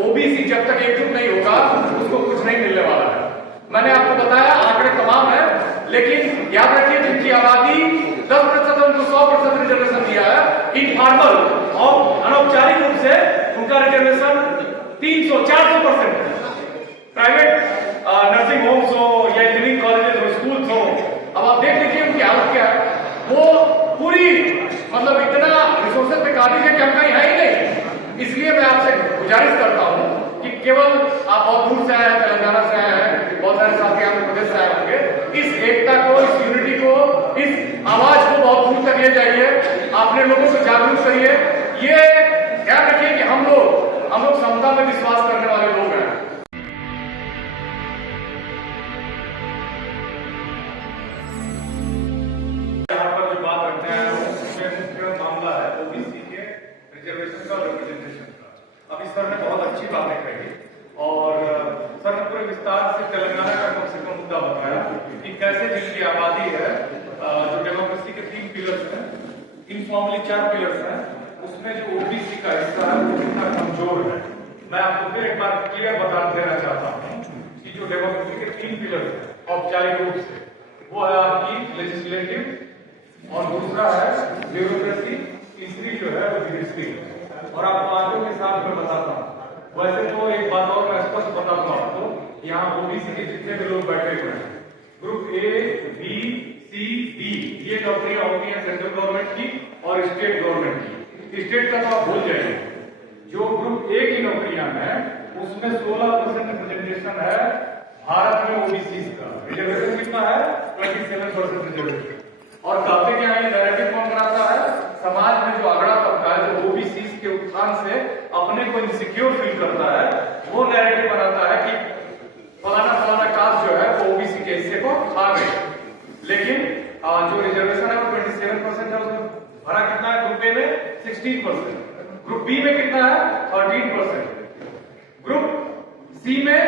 OBC जब तक एकजुट नहीं होगा उसको कुछ नहीं मिलने वाला है। मैंने आपको बताया आंकड़े तमाम है, लेकिन याद रखिए जिनकी आबादी 10% उनको 100% रिजर्वेशन दिया है। इनफॉर्मल और अनौपचारिक रूप से उनका रिजर्वेशन 300-400% है। प्राइवेट नर्सिंग होम्स हो या इंजीनियरिंग कॉलेजेस हो, स्कूल हो, अब आप देख लीजिए उनकी हालत क्या है। वो पूरी मतलब इतना रिसोर्सेज पे काबिज है कि हम कहीं है ही नहीं। इसलिए मैं आपसे गुजारिश करता हूं कि केवल आप बहुत दूर से आए हैं, तेलंगाना से आए हैं, बहुत सारे साथी आंध्र प्रदेश से आए होंगे, इस एकता को, इस यूनिटी को, इस आवाज को बहुत दूर तक ले जाइए, अपने लोगों को जागरूक करिए। ये ध्यान रखिए कि हम लोग समता में विश्वास करने वाले लोग हैं। यहाँ पर जो बात रखते हैं उसमें मुख्य मामला है ओबीसी के रिजर्वेशन का, रिप्रेजेंटेशन का। अभी सर ने बहुत अच्छी बातें कही और सर ने पूरे विस्तार से तेलंगाना का कम से कम मुद्दा बताया कि कैसे जिनकी आबादी है, जो डेमोक्रेसी के 3 पिलर्स हैं, इनफॉर्मली 4 पिलर्स हैं, उसमें जो ओबीसी का हिस्सा है वो कितना कमजोर है। मैं आपको फिर एक बार क्लियर बता देना चाहता हूँ कि जो डेमोक्रेसी के 3 पिलर्स हैं औपचारिक रूप से, वो है आपकी लेजिस्लेटिव और दूसरा है ब्यूरोक्रेसी, तीसरी जो है वो जुडिशरी। और आपको आगे के साथ में बताता हूँ। वैसे तो एक बात और मैं स्पष्ट बता दूं आपको, यहाँ ओबीसी के जितने भी लोग बैठे हुए हैं, group A, B, C, D, ये नौकरियां होती हैं सेंट्रल गवर्नमेंट की और स्टेट गवर्नमेंट की। स्टेट का तो आप भूल जाइए। जो ग्रुप ए की नौकरियां हैं उसमें 16% रिप्रेजेंटेशन है भारत में ओबीसी का। रिजर्वेशन कितना है? 27% रिजर्वेशन। और कहते क्या है, नैरेटिव कौन बनाता है? समाज में जो अगड़ा तबका है, जो ओबीसी के उत्थान से अपने को इनसिक्योर फील करता है, वो नैरेटिव बनाता है कि फलाना कास्ट जो है वो ओबीसी के हिस्से को खा गए। लेकिन जो रिजर्वेशन है वो 27% है, उसमें भरा कितना है? ग्रुप ए में 16%, ग्रुप बी में कितना है? 13%, ग्रुप सी में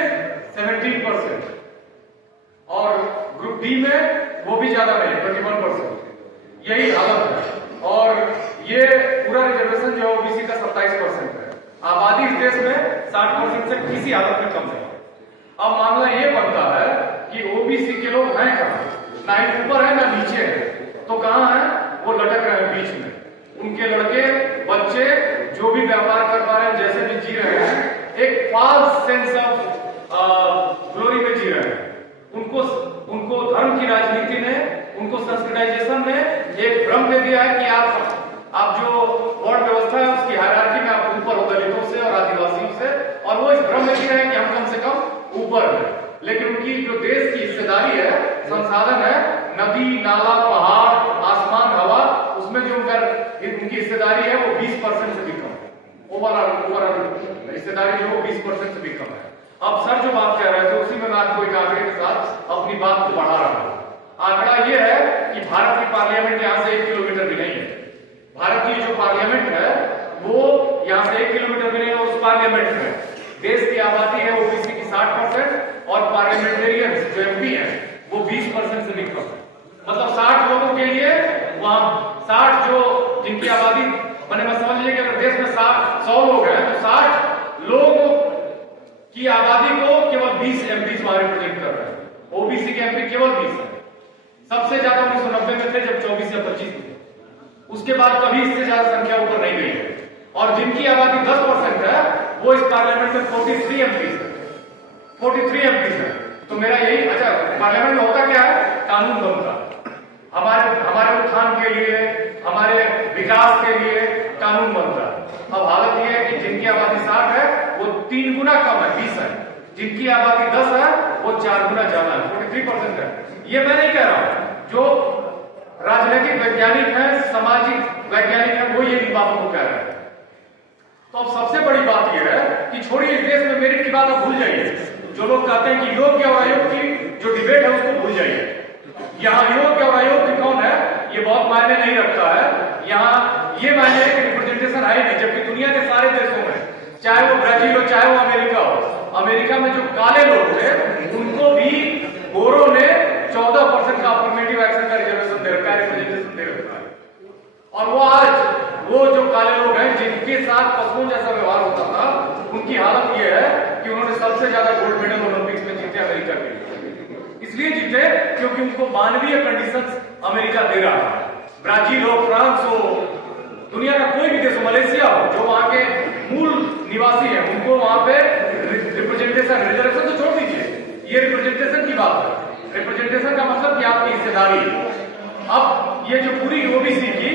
17% और ग्रुप डी में वो भी ज्यादा नहीं, 21%। यही हालत है। और ये पूरा रिजर्वेशन जो है ओबीसी का 27% है। आबादी इस देश में 60% से किसी हालत में कम है। अब मामला ये बनता है कि ओबीसी के लोग हैं कहां? ना ही ऊपर है ना नीचे है, तो कहां है? वो लटक रहे हैं बीच में। उनके लड़के बच्चे जो भी व्यापार कर पा रहे हैं, जैसे भी जी रहे हैं, एक फॉल्स सेंस ऑफ ग्लोरी में जी रहे हैं। उनको धर्म की राजनीति ने, उनको संस्कृताइजेशन ने एक भ्रम दे दिया है कि आप जो वर्ड व्यवस्था है उसकी हायरार्की में आप ऊपर हो दलितों से और आदिवासियों से, और वो इस भ्रम में जी रहे हैं कि हम कम से कम ऊपर हैं। लेकिन उनकी जो देश की हिस्सेदारी है, संसाधन है, नदी, नाला, पहाड़, आसमान, हवा, उसमें जो उनकी हिस्सेदारी है वो 20% से भी कम है। ओवरऑल हिस्सेदारी जो है 20% से भी कम है। अब सर जो बात कह रहे थे उसी में मैं आपको एक आंकड़े के साथ अपनी बात को बढ़ा रहा हूं। आंकड़ा यह है कि भारत की पार्लियामेंट यहां से 1 किलोमीटर भी नहीं है। भारत की जो पार्लियामेंट है वो यहां से 1 किलोमीटर भी नहीं है। उस पार्लियामेंट में देश की आबादी है ओबीसी की 60% और पार्लियामेंटेरियन जो एमपी है वो 20% से भी कम है। मतलब 60 लोगों के लिए वहां 60 जो जिनकी आबादी मैंने समझ लीजिए कि अगर देश में 100 लोग हैं तो 60 लोगों की आबादी को केवल 20 एमपी वहां रिप्रेजेंट कर रहे हैं। ओबीसी के एमपी केवल 20 है। सबसे ज्यादा 1990 में थे जब 24 या 25 थे। उसके बाद कभी इससे ज्यादा संख्या ऊपर नहीं गई है। और जिनकी आबादी 10% है वो इस पार्लियामेंट में 43 एमपी है। 43 एमपी है। तो मेरा यही, अच्छा पार्लियामेंट में होता क्या है? कानून बनता है। हमारे उत्थान के लिए, हमारे विकास के लिए कानून बनता है। अब हालत यह है कि जिनकी आबादी 60 है वो 3 गुना कम है, 20 है। जिनकी आबादी 10 है वो 4 गुना ज्यादा है, 43% है। ये मैं नहीं कह रहा हूं, जो राजनीतिक वैज्ञानिक हैं, सामाजिक वैज्ञानिक हैं, वो ये बातों को कह रहे हैं। तो अब सबसे बड़ी बात यह है कि छोड़िए इस देश में मेरिट की बात आप भूल जाइए। जो लोग कहते हैं कि योग्य और अयोग्य की जो डिबेट है उसको भूल जाइए। यहाँ योग्य और अयोग्य कौन है ये बहुत मायने नहीं रखता है। यहाँ ये मायने है कि रिप्रेजेंटेशन है ही नहीं, जबकि दुनिया के सारे देशों में, चाहे वो ब्राजील हो चाहे वो अमेरिका हो, अमेरिका में जो काले लोग थे उनको भी गोरों ने 14% का अफर्मेटिव एक्शन का रिजर्वेशन दे रखा है, रिप्रेजेंटेशन दे रखा है। और वो आज वो जो काले लोग हैं जिनके साथ पशुओं जैसा व्यवहार होता था, उनकी हालत ये सबसे ज्यादा गोल्ड मेडल ओलंपिक्स में जीते अमेरिका के। इसलिए जीते क्योंकि उनको मानवीय कंडीशंस अमेरिका दे रहा है। ब्राजील हो, फ्रांस हो, दुनिया का कोई भी देश हो, मलेशिया हो, जो वहां के मूल निवासी है, उनको वहां पे रिप्रेजेंटेशन, रिजर्वेशन तो छोड़ दीजिए, ये रिप्रेजेंटेशन की बात है। रिप्रेजेंटेशन का मतलब कि आपकी हिस्सेदारी। अब ये जो पूरी ओबीसी की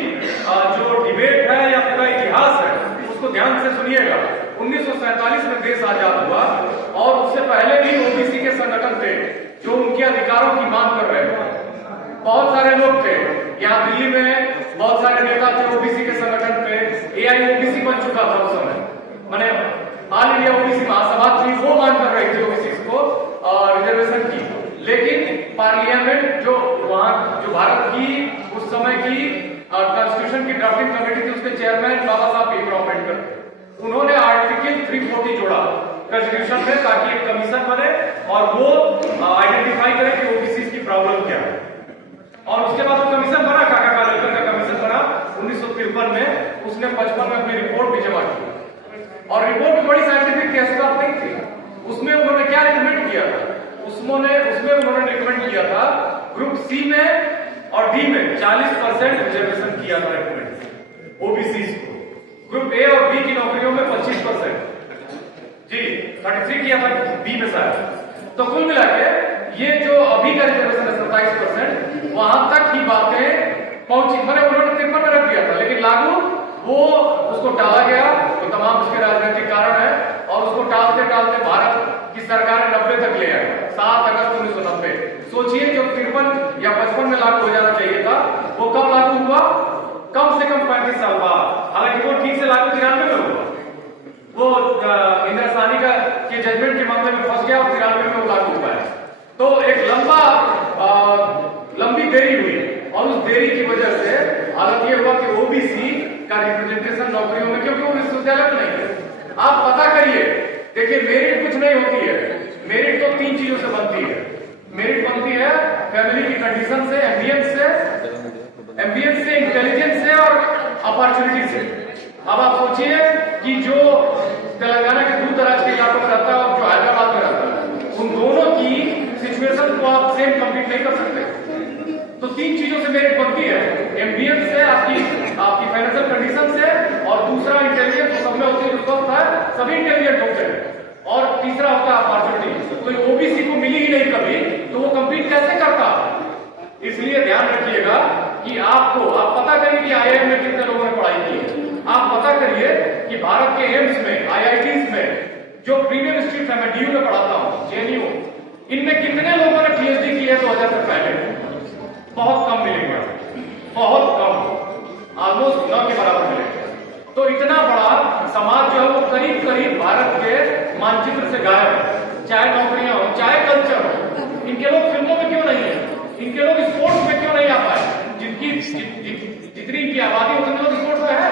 जो डिबेट है या पूरा इतिहास है, उसको ध्यान से सुनिएगा। 1947 में देश आजाद हुआ और उससे पहले भी ओबीसी के संगठन थे जो उनके अधिकारों की मांग कर रहे थे। बहुत सारे लोग थे यहाँ दिल्ली में, बहुत सारे नेता थे ओबीसी के संगठन पे। एआईओबीसी बन चुका था उस समय, माने ऑल इंडिया ओबीसी महासभा थी, वो मांग कर रही थी ओबीसी को रिजर्वेशन की। लेकिन पार्लियामेंट जो वहां जो भारत की उस समय की कॉन्स्टिट्यूशन की ड्राफ्टिंग कमेटी थी, उसके चेयरमैन बाबा साहब भीमराव अम्बेडकर, उन्होंने आर्टिकल 340 जोड़ा कॉन्स्टिट्यूशन में ताकि एक कमीशन बने और वो आइडेंटिफाई करे कि ओबीसी की प्रॉब्लम क्या है। और उसके बाद वो कमीशन बना, काका कालेलकर का कमीशन बना 1953 में। उसने 55 में अपनी रिपोर्ट भी जमा की और रिपोर्ट में बड़ी साइंटिफिक कैसबात नहीं थी। उसमें उन्होंने क्या रिकमेंड किया था? उसमें उन्होंने रिकमेंड किया था ग्रुप सी में और डी में 40% रिजर्वेशन किया था रिकमेंड ओबीसी को। ग्रुप ए और बी की नौकरियों में 25% जी, 33 किया था बी में शायद। तो कुल मिला के ये जो अभी का रिजर्वेशन है 27%, वहां तक ही बातें पहुंची। मैंने उन्होंने 53 में रख दिया था, लेकिन लागू वो उसको टाला गया। तो तमाम उसके राजनीतिक कारण है और उसको टालते टालते भारत की सरकार 90 तक ले आई, 7 अगस्त 1990। सोचिए जो 53 या 55 में लागू हो जाना चाहिए था, वो कब लागू हुआ? कम से कम 35 साल बाद। हालांकि वो ठीक से लागू 93 में हुआ। वो इंदिरा साहनी का के जजमेंट के मामले में फंस गया और 93 में वो लागू हुआ है। तो एक लंबी देरी हुई और उस देरी की वजह से हालत ये हुआ कि ओबीसी का रिप्रेजेंटेशन नौकरियों में, क्योंकि वो विश्वविद्यालय में नहीं है। आप पता करिए, देखिए मेरिट कुछ नहीं होती है। मेरिट तो 3 चीजों से बनती है। मेरिट बनती है फैमिली की कंडीशन से, एम्बियंस से, इंटेलिजेंस से और अपॉर्चुनिटी से। अब आप सोचिए कि जो तेलंगाना के दूर दराज के इलाकों में रहता है और जो हैदराबाद में रहता है, उन दोनों की सिचुएशन को आप सेम कंप्लीट नहीं कर सकते। तो 3 चीजों से मेरिट बनती है, एम्बियंस से, आपकी फाइनेंशियल कंडीशन से, और दूसरा इंटेलिजेंस। सब में होती है, सभी इंटेलिजेंट होते हैं। और तीसरा होता है अपॉर्चुनिटी। तो ओबीसी को मिली ही नहीं कभी, तो वो कंप्लीट कैसे करता? इसलिए ध्यान रखिएगा कि आप पता करिए कि आईआईएम में कितने लोगों ने पढ़ाई की है। आप पता करिए कि भारत के एम्स में, आईआईटीज में जो प्रीमियम इंस्टीट्यूट है, मैं डीयू में पढ़ाता हूँ, जेएनयू, इनमें कितने लोगों ने पीएचडी की है 2000 से पहले? बहुत कम मिलेगा, बहुत कम, ऑलमोस्ट न के बराबर मिलेगा। तो इतना बड़ा समाज जो है वो करीब करीब भारत के मानचित्र से गायब है। चाहे नौकरियां हो, चाहे कल्चर हो। इनके लोग फिल्मों में क्यों नहीं है? इनके लोग स्पोर्ट्स में क्यों नहीं आ पाए? जितनी इनकी आबादी उतने लोग स्पोर्ट्स में है।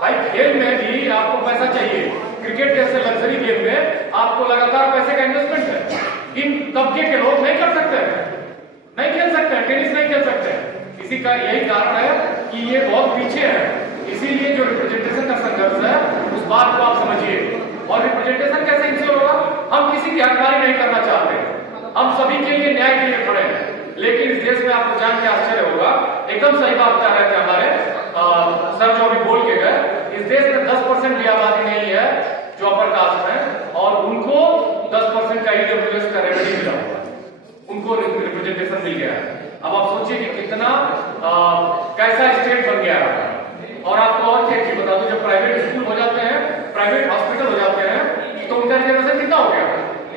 भाई खेल में भी आपको पैसा चाहिए। क्रिकेट जैसे लग्जरी गेम में आपको लगातार पैसे का इन्वेस्टमेंट है। इन तबके के लोग नहीं कर सकते, नहीं खेल सकते, टेनिस नहीं खेल सकते। इसी का यही कारण है कि ये बहुत पीछे है। इसीलिए जो रिप्रेजेंटेशन का संघर्ष है, उस बात को आप समझिए। और रिप्रेजेंटेशन कैसे इंश्योर होगा? हम किसी की हकदारी नहीं करना चाहते, हम सभी के लिए न्याय के लिए खड़े हैं। लेकिन इस देश में आपको जान के आश्चर्य होगा, एकदम सही बात कह रहे थे हमारे सर जो अभी बोल के गए, इस देश में 10% भी आबादी नहीं है जो अपर कास्ट है, और उनको 10% का ईडब्ल्यूएस का रेवेन्यू मिला हुआ है, उनको रिप्रेजेंटेशन मिल गया है। अब आप सोचिए कि कितना कैसा स्टेट बन गया है। और आपको और क्या चीज बता दूं, जब प्राइवेट स्कूल हो जाते हैं, प्राइवेट हॉस्पिटल हो जाते हैं, तो उनका रिजर्वेशन कितना हो गया?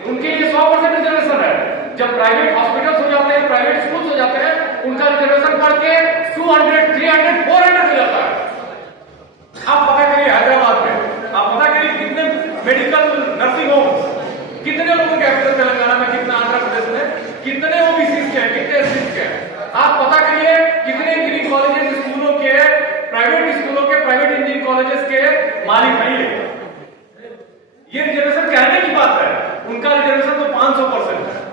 उनके लिए 100% रिजर्वेशन है। जब प्राइवेट हॉस्पिटल्स हो जाते हैं, प्राइवेट स्कूल्स हो जाते हैं, उनका रिजर्वेशन बढ़ के 200, 300, 400 हो जाता है। आप पता करिए हैदराबाद में, आप पता करिए कितने मेडिकल नर्सिंग होम्स, कितने लोगों के कैपिटल तेलंगाना में, कितना आंध्र प्रदेश में, कितने ओबीसी के हैं, कितने एससी के हैं। आप पता करिए कितने इंजीनियरिंग कॉलेजेस, स्कूलों के, प्राइवेट स्कूलों के, प्राइवेट इंजीनियरिंग कॉलेजेस के मालिक हैं ये रिजर्वेशन कहने की बात है। उनका रिजर्वेशन तो 500% है,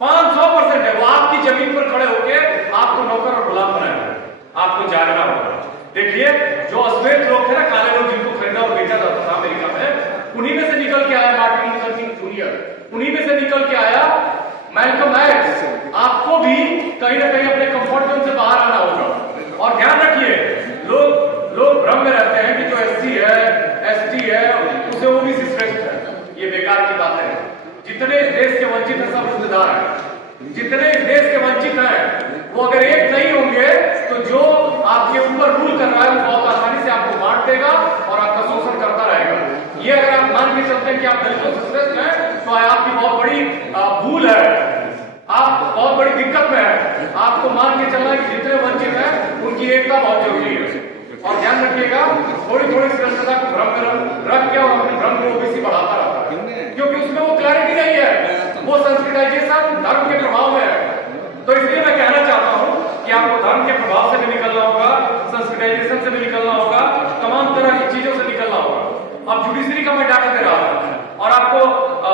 500% है। वो आपकी जमीन पर खड़े होकर आपको नौकर और गुलाम बनाएंगे, आपको जागना होगा। देखिए जो अश्वेत लोग थे ना, काले लोग जिनको खरीदा और बेचा जाता था अमेरिका में, उन्हीं में से निकल के आया मार्टिन जूनियर, उन्हीं में से निकल के आया मैल्कम एक्स। आपको भी कहीं ना कहीं अपने कंफर्ट जोन से बाहर आना होगा। और ध्यान रखिए, लोग भ्रम में रहते हैं कि जो एससी है, एसटी है, उसे ओबीसी श्रेष्ठ है। ये बेकार की बात है। जितने इस देश के वंचित हैं सब रिश्तेदार हैं। जितने इस देश के वंचित हैं वो अगर एक नहीं होंगे तो जो आपके ऊपर रूल कर रहा है वो बहुत आसानी से आपको बांट देगा और आपका शोषण करता रहेगा। ये अगर आप मान के चलते हैं कि आप दलितों से श्रेष्ठ हैं तो आपकी बहुत बड़ी भूल है, आप बहुत बड़ी दिक्कत में है। आपको मान के चलना है कि जितने वंचित हैं उनकी एकता बहुत जरूरी है। और ध्यान रखिएगा, थोड़ी थोड़ी श्रेष्ठता को भ्रम में रख के और अपने भ्रम को ओबीसी बढ़ाता रहता है, क्योंकि उसमें वो क्लैरिटी नहीं है, वो संस्कृताइजेशन धर्म के प्रभाव में है। तो इसलिए मैं कहना चाहता हूं कि आपको धर्म के प्रभाव से भी निकलना होगा, संस्कृताइजेशन से भी निकलना होगा, तमाम तरह की चीजों से निकलना होगा। अब जुडिशरी का मैं डाटा दे रहा हूं और आपको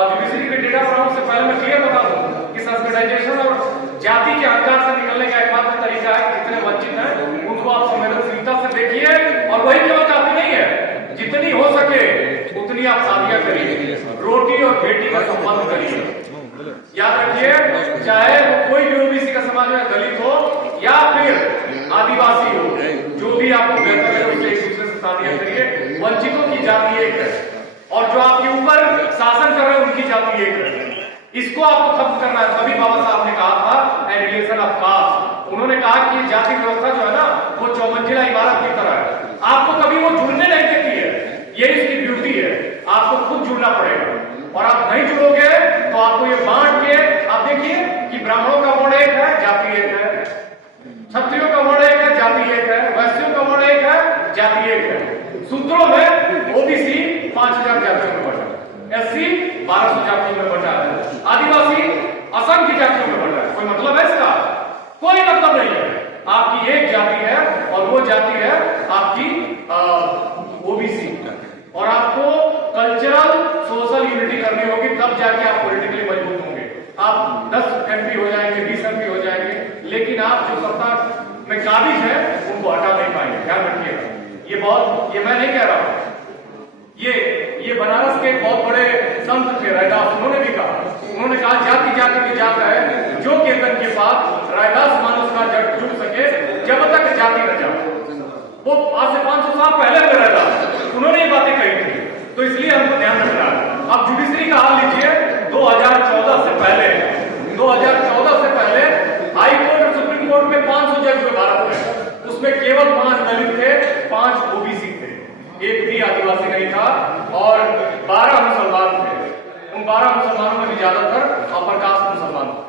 जुडिशरी के डेटा बनाने से पहले मैं क्लियर बता दूं कि संस्कृताइजेशन और जाति के अहंकार से निकलने का एकमात्र तरीका है कि जितने वंचित हैं उनको आप संवेदनशीलता से देखिए, और वही केवल काफी नहीं है, जितनी हो सके उतनी आप शादियां करिए, रोटी और बेटी का संबंध करिए। याद रखिए, चाहे वो कोई भी ओबीसी का समाज में दलित हो या फिर आदिवासी हो, जो भी आपको बेहतर है उससे एक दूसरे से शादियां करिए। वंचितों की जाति एक है और जो आपके ऊपर शासन कर रहे हैं उनकी जाति एक है। इसको आपको खत्म करना है। तभी बाबा साहब ने कहा था एनिहिलेशन ऑफ कास्ट। उन्होंने कहा कि जाति व्यवस्था जो है ना वो चौमंजिला इमारत की तरह है, आपको कभी वो जुड़ने नहीं देती है। ये इसकी ब्यूटी है, आपको खुद जुड़ना पड़ेगा और आप नहीं जुड़ोगे तो आपको ये बांट के, आप देखिए कि ब्राह्मणों का वर्ण एक है, जाति एक है, क्षत्रियों का वर्ण एक है, जाति एक है, वैश्यों का वर्ण एक है, जाति एक है। सूत्रों में ओबीसी 5000 जातियों में बटा है, एससी 1200 जातियों में बटा है, आदिवासी असंख्य जातियों में बटा है। कोई मतलब है इसका? कोई मतलब नहीं है। आपकी एक जाति है और वो जाति है आपकी ओबीसी। और आपको कल्चरल सोशल यूनिटी करनी होगी, तब जाके आप पॉलिटिकली मजबूत होंगे। आप 10 एमपी हो जाएंगे, 20 एमपी हो जाएंगे, लेकिन आप जो सत्ता में काबिज है उनको हटा नहीं पाएंगे। ध्यान रखिएगा, ये मैं नहीं कह रहा हूं, ये बनारस के एक बहुत बड़े संत थे रैदास, उन्होंने भी कहा, उन्होंने कहा जाति जाति में जात है, जो केतन के पास रैदास मानुष का जड़ जुड़ सके जब तक जाति न जाए। वो आज से 500 साल पहले में रैदास, उन्होंने ये बातें कही थी। तो इसलिए हमको ध्यान रखना है। अब जुडिशरी का हाल लीजिए, 2014 से पहले हाई कोर्ट और सुप्रीम कोर्ट में 500 जज हुए भारत में, उसमें केवल 5 दलित थे, 5 ओबीसी थे, एक भी आदिवासी नहीं था और 12 मुसलमान थे। उन 12 मुसलमानों में भी ज्यादातर अपर कास्ट मुसलमान थे।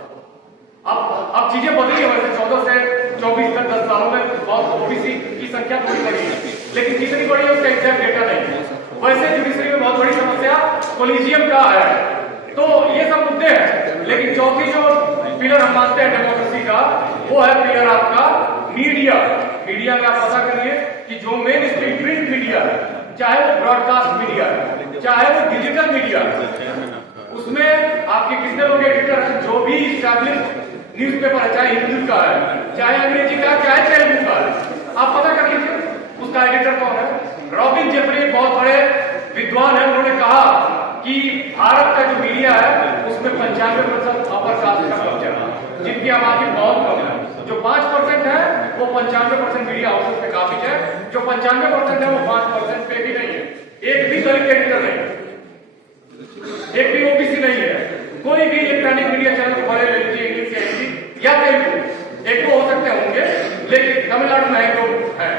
अब चीजें बदली है, वैसे 14 से 24 तक 10 सालों में बहुत ओबीसी की संख्या थोड़ी बढ़ी है, लेकिन कितनी बढ़ी है उसका एग्जैक्ट डेटा नहीं है। वैसे जुडिशरी में बहुत बड़ी समस्या कोलिजियम का है। तो ये सब मुद्दे हैं, लेकिन चौथी जो पिलर हम मानते हैं डेमोक्रेसी का, वो है पिलर आपका मीडिया। मीडिया में आप पता करिए कि जो मेन स्ट्रीम प्रिंट मीडिया है, चाहे वो ब्रॉडकास्ट मीडिया है, चाहे वो डिजिटल मीडिया है, उसमें आपके कितने लोग एडिटर हैं, जो भी स्टैब्लिश्ड न्यूज़पेपर है, चाहे हिंदी का है, चाहे अंग्रेजी का, चाहे तेलुगु का है, आप पता कर लीजिए उसका एडिटर कौन है। रॉबिन जेफरी बहुत बड़े विद्वान है, उन्होंने कहा कि भारत का जो मीडिया है उसमें 95% अपर कास्ट का कब्जा है, जिनकी आबादी बहुत कम है। जो 5% है वो 95% मीडिया हाउसेस पे काबिज है, जो 95% है वो 5% पे भी नहीं है। एक भी दलित एडिटर नहीं है, एक भी ओबीसी नहीं है। कोई भी इलेक्ट्रॉनिक मीडिया चैनल बड़े ले लीजिए, इंग्लिश या हिंदी या तेलुगु, एक दो हो सकते होंगे, लेकिन तमिलनाडु में एक दो है।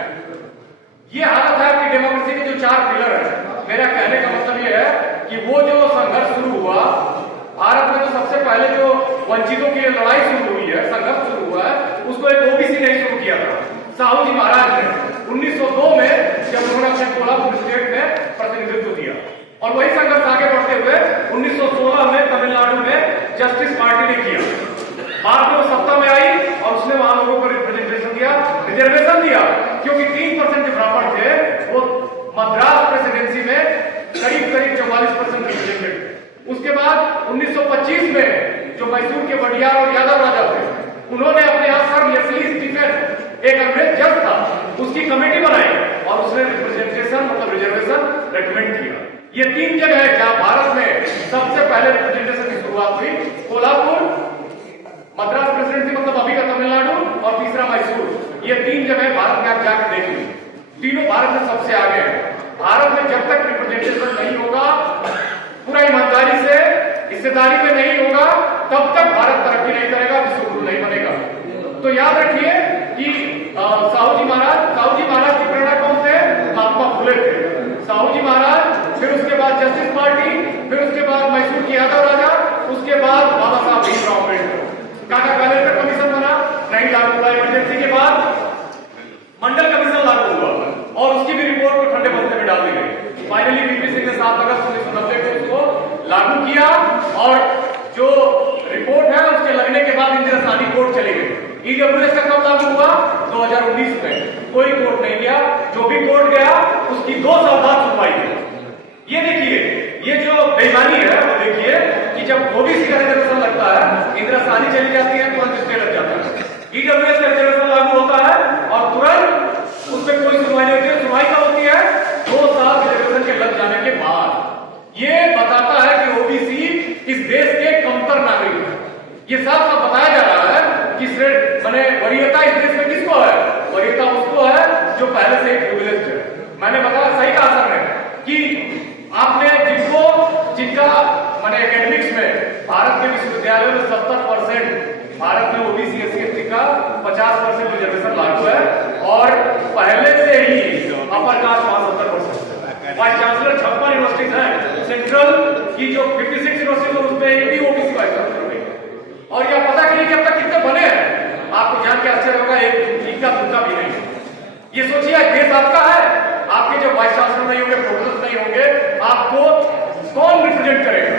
ये हालत है कि डेमोक्रेसी के जो 4 पिलर है। मेरा कहने का मतलब ये है कि वो जो संघर्ष शुरू हुआ भारत में, तो सबसे पहले जो वंचितों की लड़ाई शुरू हुई है, संघर्ष शुरू हुआ है, उसको एक ओबीसी ने शुरू किया था, साहू जी महाराज ने 1902 में, जब उन्होंने अपने कोल्हापुर स्टेट में प्रतिनिधित्व दिया। और वही संघर्ष आगे बढ़ते हुए 1916 में तमिलनाडु में जस्टिस पार्टी ने किया। बाद में वो सत्ता में आई और उसने वहां लोगों को रिप्रेजेंटेशन दिया, रिजर्वेशन दिया, क्योंकि 3% जो ब्राह्मण थे वो मद्रास प्रेसिडेंसी में करीब 44% रिप्रेजेंटेड थे। उसके बाद 1925 में जो मैसूर के वडियार और यादव राजा थे, उन्होंने अपने यहां सर लेस्ली स्टीफन, एक अंग्रेज जज था, उसकी कमेटी बनाई और उसने रिप्रेजेंटेशन मतलब रिजर्वेशन रेकमेंड किया। ये 3 जगह है जहां भारत में सबसे पहले पहले रिप्रेजेंटेशन की शुरुआत हुई कोल्हापुर, मद्रास प्रेसिडेंसी मतलब अभी का तमिलनाडु, और तीसरा मैसूर। ये 3 जगह भारत में आप जाकर देख लीजिए, तीनों भारत में सबसे आगे हैं। भारत में जब तक रिप्रेजेंटेशन नहीं होगा पूरा ईमानदारी से, हिस्सेदारी में नहीं होगा, तब तक भारत तरक्की नहीं करेगा, विश्व गुरु नहीं बनेगा। तो याद रखिए कि साहू जी महाराज की प्रेरणा कौन थे? महात्मा फुले थे। साहू जी महाराज, फिर उसके बाद जस्टिस पार्टी, फिर उसके बाद मैसूर की यादव राजा, उसके बाद बाबा साहब भीमराव अम्बेडकर। काका कालेकर कमीशन बना, नहीं लागू हुआ। इमरजेंसी के बाद मंडल कमीशन लागू हुआ और उसकी भी रिपोर्ट को ठंडे बस्ते में डाल दी गई। फाइनली वीपी सिंह ने 7 अगस्त 1990 को उसको लागू किया और जो रिपोर्ट है उसके लगने के बाद इंदिरा गांधी कोर्ट चली गई। ईडब्ल्यूएस का कब लागू हुआ? 2019 में। कोई कोर्ट नहीं गया, जो भी कोर्ट गया उसकी 2 साल बाद सुनवाई हुई। ये देखिए, ये जो बेईमानी है वो देखिए कि जब ओबीसी का रिजर्वेशन लगता है, इंदिरा गांधी चली जाती है, तुरंत स्टे लग जाता है। ईडब्ल्यूएस का रिजर्वेशन लागू होता है और तुरंत उसमें कोई सुनवाई नहीं होती है। सुनवाई कब होती है? 2 साल रिजर्वेशन के लग जाने के बाद। ये बताता है कि ओबीसी इस देश के कमतर नागरिक है। ये साफ साफ बताया जा रहा है कि वरीयता इस देश में किसको है? वरीयता उसको है जो पहले से ही प्रिविलेज्ड है। मैंने बताया, सही कहा सर ने, कि आपने जिनका एकेडमिक्स में भारत के विश्वविद्यालयों में 70%, भारत में ओबीसी एससी का 50% रिजर्वेशन लागू है और पहले से ही upper caste 75%। Vice chancellor 56 universities है, सेंट्रल की जो 56 यूनिवर्सिटीज है उसमें एक भी ओबीसी वाइस चांसलर नहीं। और यह पता करिए कि अब तक कितने बने हैं, आपको जान के आश्चर्य होगा, एक का दूसरा भी नहीं। ये सोचिए, देश आपका है, आपके जब वाइस चांसलर नहीं होंगे, प्रोफेसर नहीं होंगे, आपको कौन रिप्रेजेंट करेगा?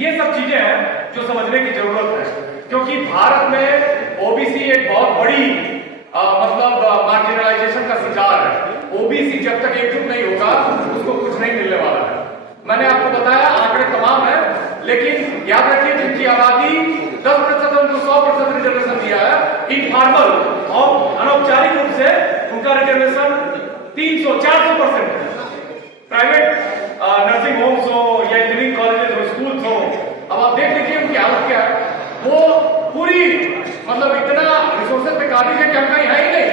ये सब चीजें हैं जो समझने की जरूरत है, क्योंकि भारत में ओबीसी एक बहुत बड़ी मार्जिनलाइजेशन का शिकार है। ओबीसी जब तक एकजुट नहीं होगा उसको कुछ नहीं मिलने वाला है। मैंने आपको बताया, आंकड़े तमाम है, लेकिन याद रखिए जिनकी आबादी 10% उनको 100% रिजर्वेशन दिया है। इनफॉर्मल और अनौपचारिक रूप से उनका रिजर्वेशन 300-400% है। प्राइवेट नर्सिंग होम्स हो या इंजीनियरिंग कॉलेजेस हो, स्कूल हो, अब आप देख लीजिए उनकी हालत क्या है। वो पूरी इतना रिसोर्सेज पे काबिज है कि हम कहीं है ही नहीं।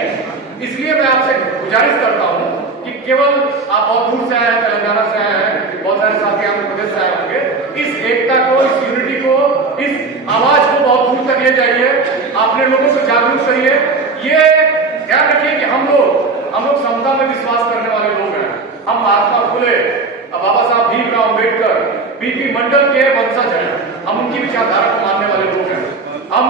इसलिए मैं आपसे गुजारिश करता हूं कि केवल आप बहुत दूर से आए हैं, तेलंगाना से आए हैं, बहुत सारे साथी आंध्र प्रदेश से आए होंगे, इस एकता को, इस यूनिटी को, इस आवाज को बहुत दूर तक ले जाइए, अपने लोगों को जागरूक करिए। ये ध्यान रखिए कि हम लोग समता में विश्वास करने वाले लोग हैं। हम महात्मा फुले, बाबा साहब भीमराव अम्बेडकर, बीपी मंडल के वंशज हैं। हम उनकी विचारधारा को मानने वाले लोग हैं। हम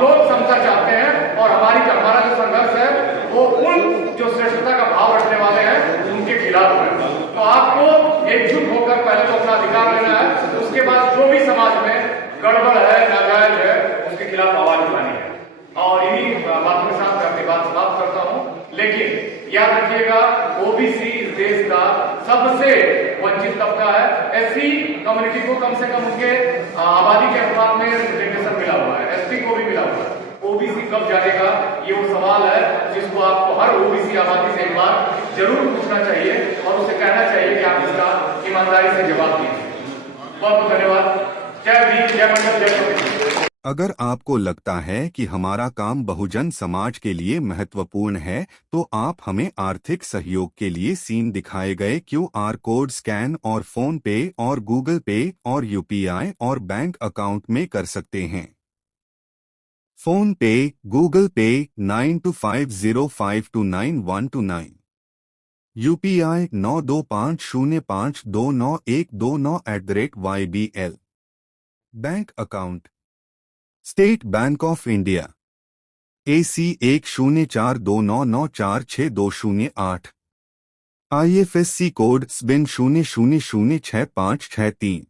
लोग समता चाहते हैं और हमारा जो संघर्ष है वो उन जो श्रेष्ठता का भाव रखने वाले हैं उनके खिलाफ है। तो आपको एकजुट होकर पहले तो अपना अधिकार लेना है, उसके बाद जो भी समाज में गड़बड़ है, नाजायज है, उसके खिलाफ आवाज उठानी है। और इन्हीं बातों के साथ मैं अपनी बात समाप्त करता हूं। लेकिन याद रखिएगा, ओबीसी इस देश का सबसे वंचित तबका है। एससी कम्युनिटी को कम से कम उनके आबादी के अनुपात में रिप्रेजेंटेशन मिला हुआ है, एसटी को भी मिला हुआ है। ओबीसी कब जाएगा, ये वो सवाल है जिसको आपको हर ओबीसी आबादी से एक बार जरूर पूछना चाहिए और उसे कहना चाहिए कि आप इसका ईमानदारी से जवाब दीजिए। बहुत बहुत धन्यवाद। जय भीम, जय मंडल, जय मंडल। अगर आपको लगता है कि हमारा काम बहुजन समाज के लिए महत्वपूर्ण है, तो आप हमें आर्थिक सहयोग के लिए सीन दिखाए गए QR कोड स्कैन और फोन पे और गूगल पे और UPI और बैंक अकाउंट में कर सकते हैं। फोन पे, गूगल पे 9250529129, UPI 9250529129 bank account state bank of India AC 104299462008, IFSC code SBIN 00066563।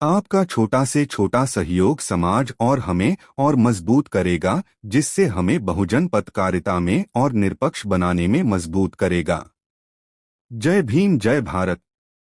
आपका छोटा से छोटा सहयोग समाज और हमें और मजबूत करेगा, जिससे हमें बहुजन पत्रकारिता में और निष्पक्ष बनाने में मजबूत करेगा। जय भीम, जय भारत।